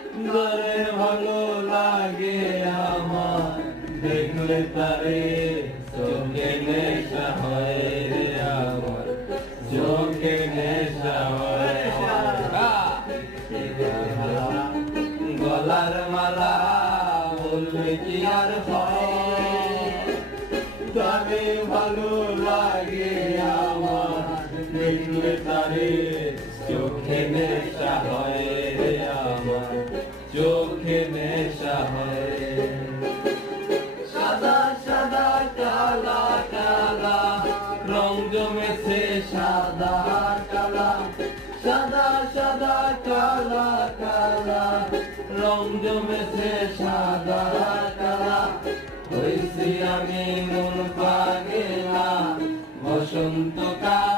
যারে ভালো লাগে আমার দেখলে তারে চোখে নেশা হয় রে আমার চোখে নেশা হয় গলার মালা বললে কি আর হয় যারে ভালো লাগে আমার দেখলে তারে চোখে নেশা হয় রে আমার চোখে নেশা হয় সাদা সাদা কালা কালা রং জমেছে সাদা কালা সাদা সাদা কালা কালা রং জমেছে সাদা কালা হইছি আমি মন পাগেলা বসন্তকাল